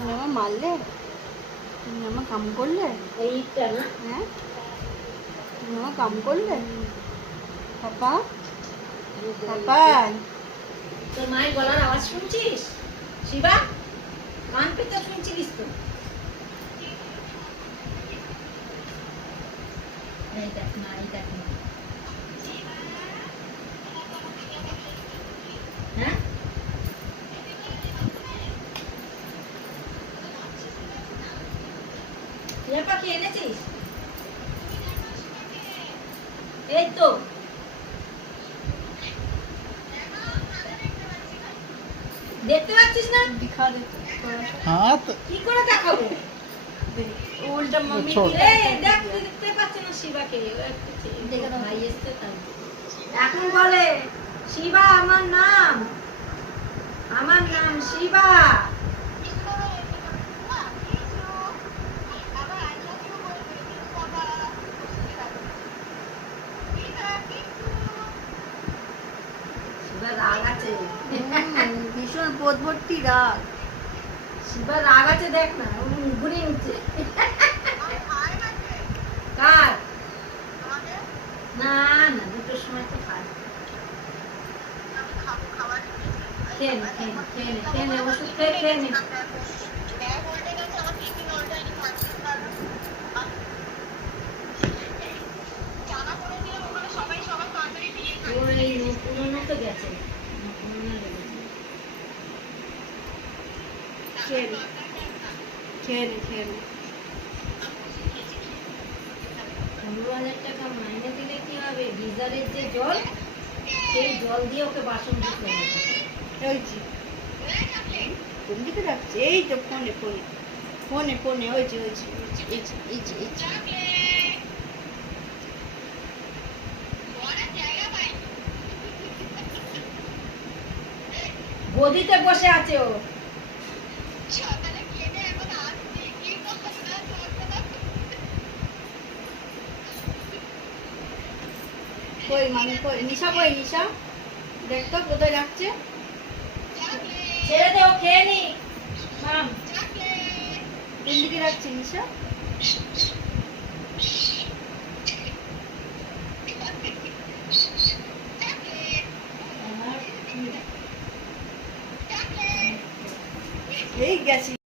তুমি আমার মারলে, তুমি আমার কাম করলে, এইটা না হ্যাঁ তুমি আমার কাম করলে পাপা, পাপা। তোর মায়ের গলার আওয়াজ শুনছিস শিবা? কান পেতে শুনছিলিস তো? এই দেখ না, এই দেখ না। হ্যাঁ টিয়া পাখি এনেছিস? এই তো দেখতে পাচ্ছিস না? दिखा दे हाँ तो কি করে দেখাবো? उल्टा मम्मी छोड़। এই দেখ, তুই দেখতে পাচ্ছিস না শিবাকে? দেখে দাও। ভাই এসছে তাই। এখন বলে শিবা আমার নাম, আমার নাম শিবা। শিবা রাগ আছে, ভীষণ বোধ ভর্তি রাগ। শিবা রাগ আছে, দেখ না ঘুরে নিচ্ছে। কার? না না, দুটোর সময় তো খায়। খেয়ে নে, খেয়ে নে, খেয়ে নে, খেয়ে নে, ওষুধ খেয়ে নে। ওই পুরনো তো গেছে, পুরনো লেগেছে। খেয়ে নে, খেয়ে নে, খেয়ে নে। 15,000 টাকা মাইনে দিলে কি হবে? গিজারের যে জল, সেই জল দিয়ে ওকে বাসন ধুতে হবে। ওই যে কোন দিকে যাচ্ছে? এই তো ফোনে ফোনে ফোনে ফোনে, ওই যে ওই যে ওই যে এই যে এই যে এই যে। গদিতে বসে আছে ও। কই মানে কই নিশা, কই নিশা? দেখ তো কোথায় যাচ্ছে। ছেড়ে দে, ও খেয়ে নি। মাম, কোন দিকে যাচ্ছে নিশা? এই গেছি।